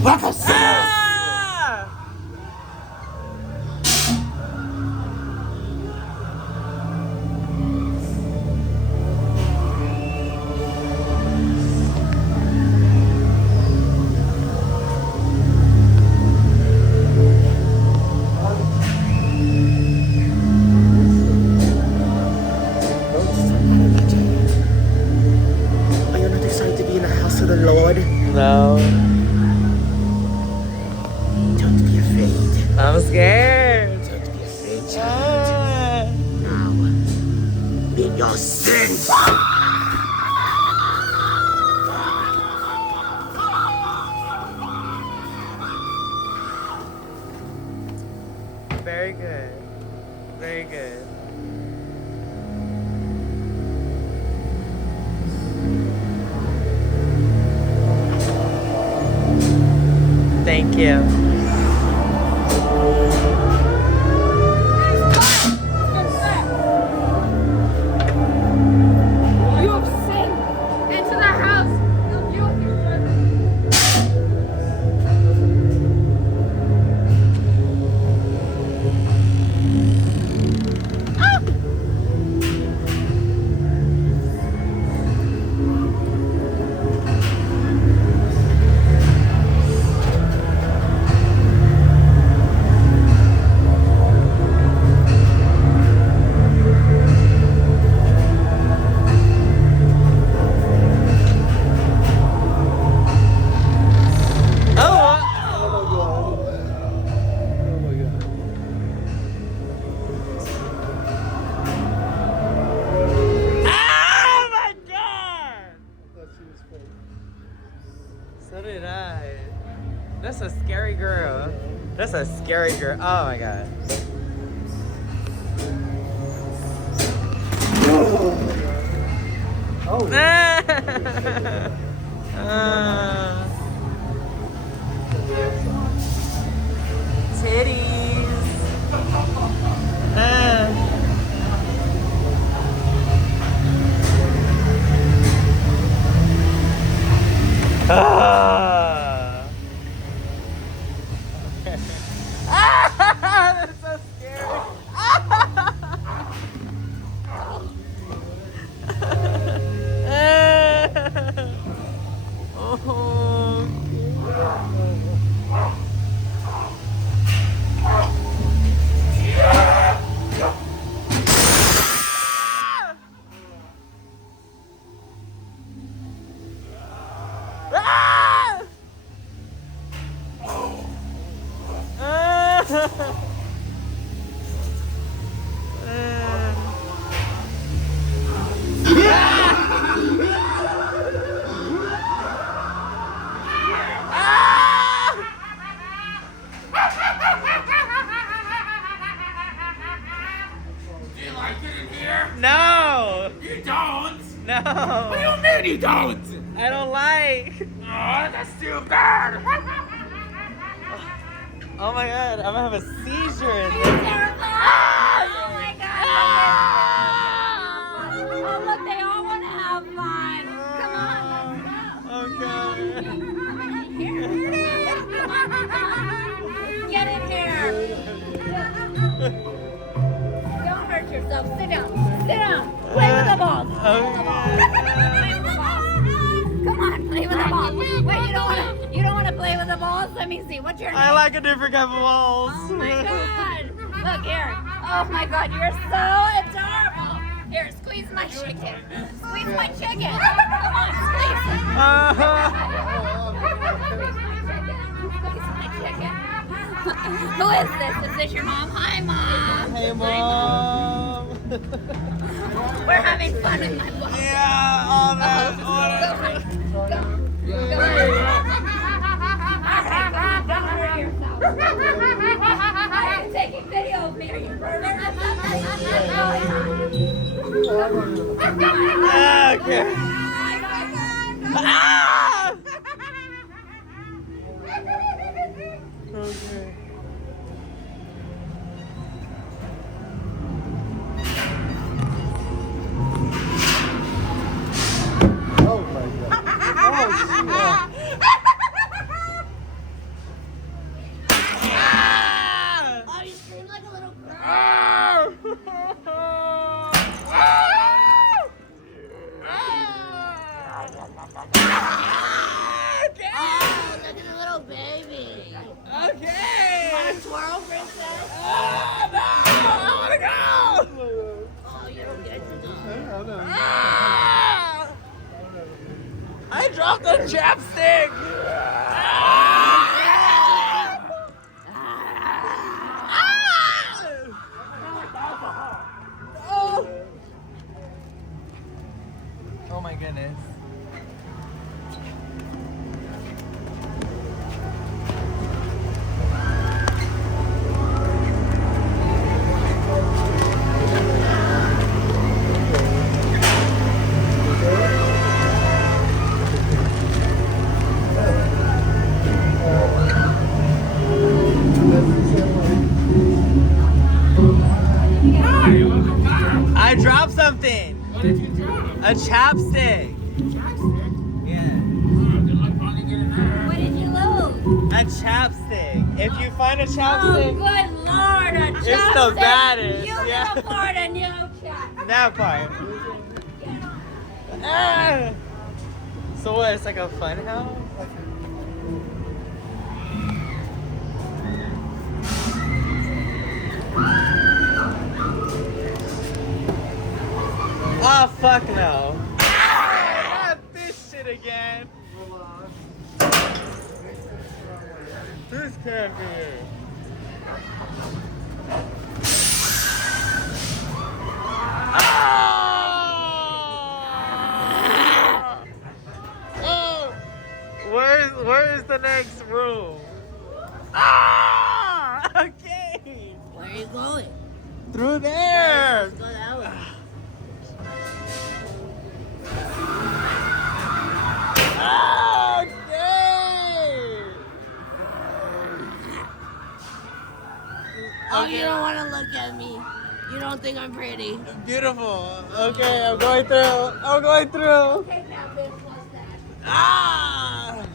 What a sinner! Are you not excited to be in the house of the Lord? No. Don't be afraid. I'm scared. Don't be afraid, child. Now, meet your sins. Very good. Very good. Thank you. You have sinned into the house. You and your brother. Oh my god! So did I. That's a scary girl. That's a scary girl. Oh my god. Oh. Titties. That's so scary. Do you like it in here? No! You don't? No! What do you mean you don't? I don't like. Oh, that's too bad. Oh my god, I'm gonna have a seizure in Oh there. my god. Oh look, they all want to have fun. Come on, let's go. Okay. Get in here. Don't hurt yourself. Sit down. Sit down. Play with the balls. Play with the balls. Come on, play with the balls. Wait, you don't want to play with the balls? Let me see. What's your name? I like a different kind of balls. Oh my god. Look here. Oh my god, you're so adorable. Here, squeeze my chicken. Squeeze my chicken. Come on, squeeze it. Squeeze my chicken. Who is this? Is this your mom? Hi, Mom. Hey, Mom. We're having fun with my book. Yeah, all that. Go, All that. go, go. Alright, don't hurt yourself. Are you taking video of me? Are you pervert or something? Okay. Ah! Okay. Oh my Okay. Oh, look at the little baby. Okay. Want to twirl, princess? Oh, no. I want to go. Oh, you don't get to go. Ah! I dropped the chapstick. Oh my goodness. I dropped something. What did you drop? A chapstick. Chapstick? Yeah. I'm probably getting that. What did you lose? A chapstick. If you find a Oh, chapstick, good lord, a it's the chapstick. baddest. You Yeah. can afford a new chapstick. that part. Ah. So what? It's like a fun house. Oh fuck no. Not this shit again. This can't be it. Ah! Oh! Where's the next room? Ah! Okay. Where are you going? Through there. Let's go that way. Oh, you don't want to look at me. You don't think I'm pretty. Beautiful. Okay, I'm going through. I'm going through. Take that bitch, what's that? Ah!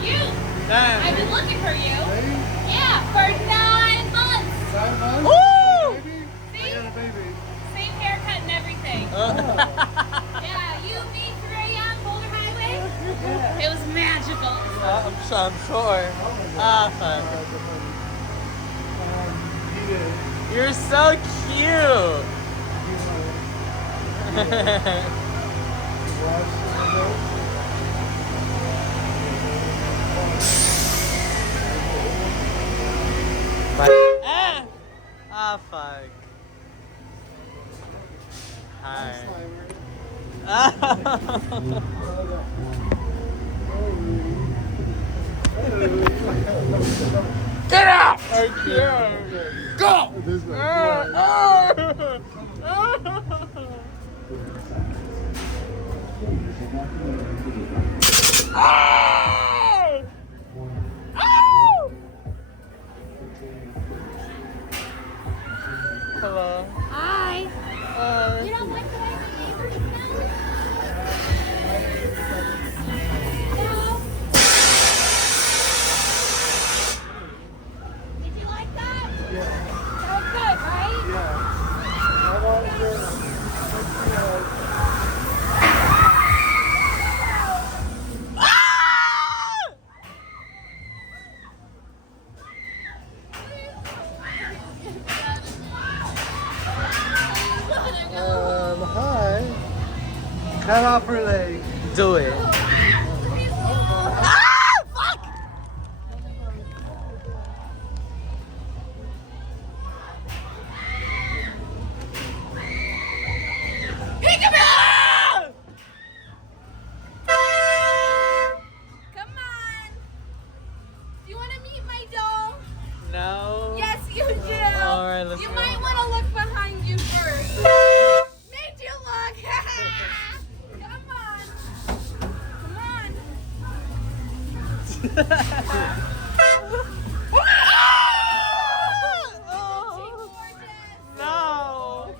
You! Damn. I've been looking for you. Yeah, for 9 months. 9 months? Woo! Baby? See? I got a baby. Same haircut and everything. Yeah, you, me, 3 a.m. Boulder Highway. It was magical. I'm sure. Ah, fuck. You're so cute. Ah! Ah, fuck. Hi. Get out! I can't. Go! Hello. Hi. You don't like the way the neighbors smell? Hello? Did you like that? Yeah. That was good, right? Yeah. I want your... Hi. Cut off her leg. Do it. Come on. Do you want to meet my doll? No. Yes, you do. All right, let's You go. might want to look behind you first. Made you look. Come on. Come on. No.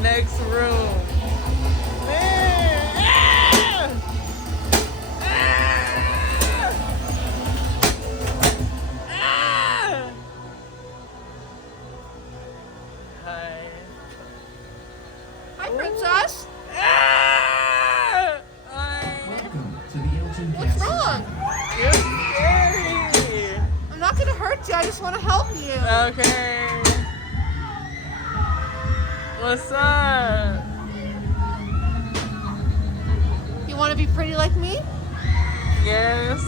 Next room. Hi, princess. What's wrong? You're scary. I'm not gonna hurt you. I just want to help you. Okay. What's up? You want to be pretty like me? Yes.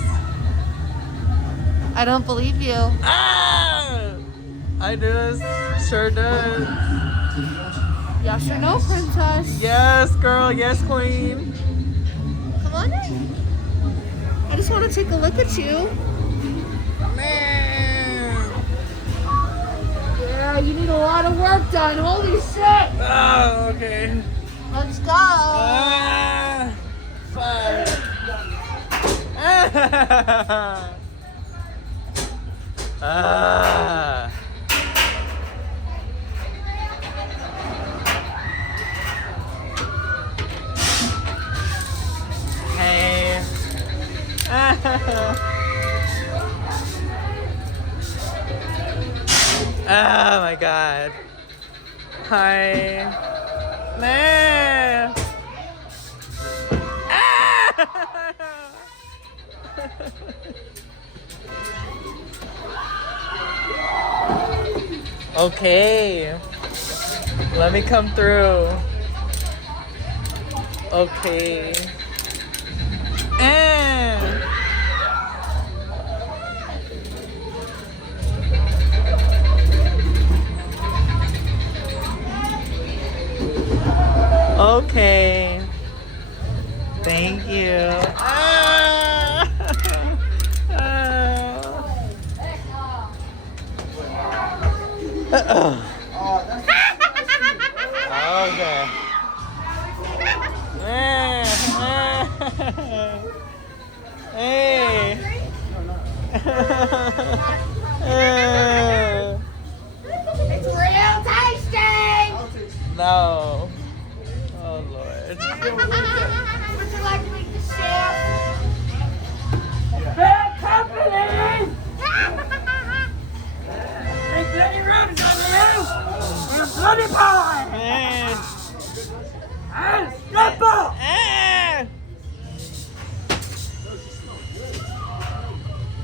I don't believe you. Ah! I do this. Sure does. Yes or no, princess? Yes, girl. Yes, queen. Come on in. I just want to take a look at you. Man. Yeah, you need a lot of work done. Holy shit. Oh, okay. Let's go. Ah, fuck. Ah. Hey. Oh my god. Hi. Man. Okay. Let me come through. Okay. And okay. Thank you. Ah. Okay. Hey. It's real tasty. No. Oh Lord. Would you like to meet the chef? Bad company! Big bloody ribs on you! And a bloody pie! Man. And snapple! Ah.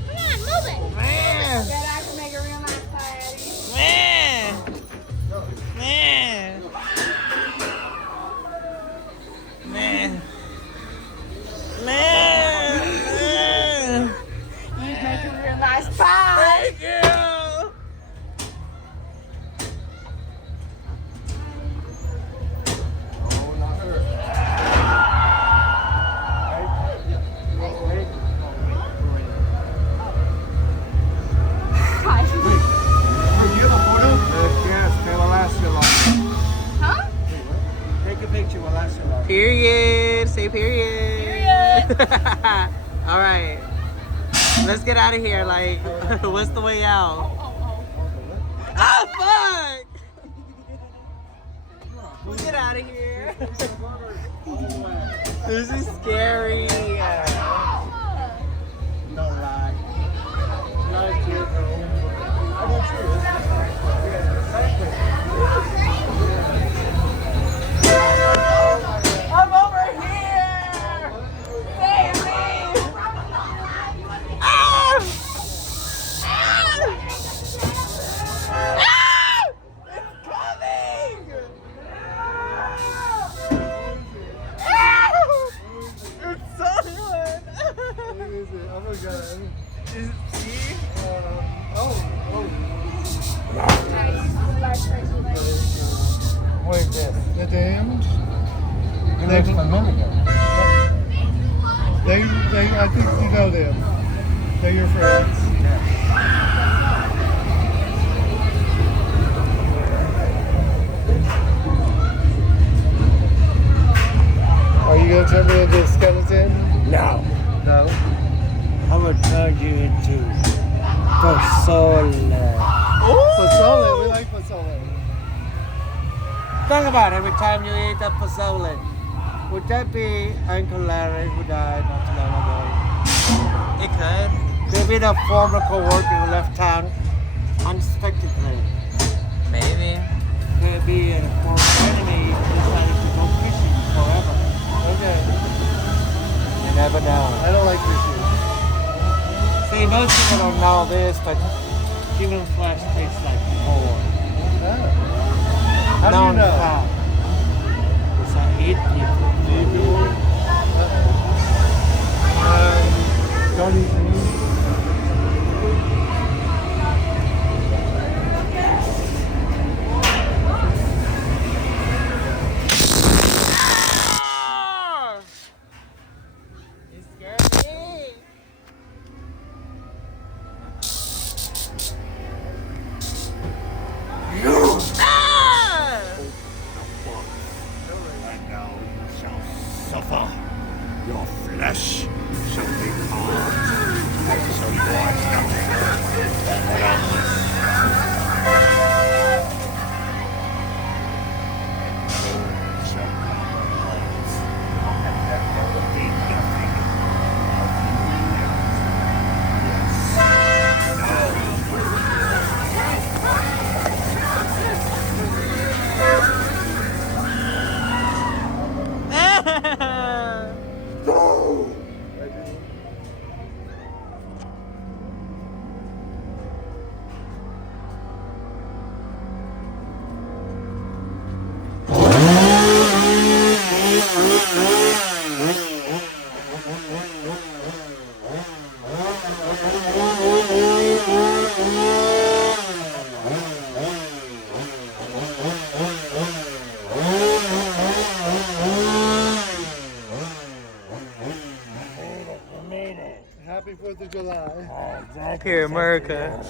Come on, move it. Man. Yeah, I can make a real nice pie out of you. Man. Man. Man. Man. You make a real nice pie. Thank you. Yes, they will last you long. Huh? Take a picture, will last you long. Period. Say period. Period. All right. Let's get out of here. Like, what's the way out? Oh, fuck! We'll get out of here. This is scary. Don't lie. Not cute, bro. I do too. I'm over here! Save me! Ah! Ah! Ah! It's coming! Ah! It's someone! What is it? Oh my god. Is it see? What is this? The dams? It looks familiar. I think you know them. They're your friends. Are you gonna turn me into a skeleton? No, No. I would turn you into pozole. Pozole. We like pozole. Think about it, every time you eat a pozole. Would that be Uncle Larry who died not too long ago? It could. Could be the former co-worker who left town unexpectedly. Maybe. Could be a former enemy who decided to go fishing forever. Okay. You never know. I don't like fishing. See, most people don't know this, but human flesh tastes like pork. Oh. How do you know? Because I eat people. Do you do it? Don't eat me. You scared me. And now you shall suffer. Your flesh shall be hard. So you are nothing but us. Shall come. And there will be nothing of you Happy 4th of July. Here, America.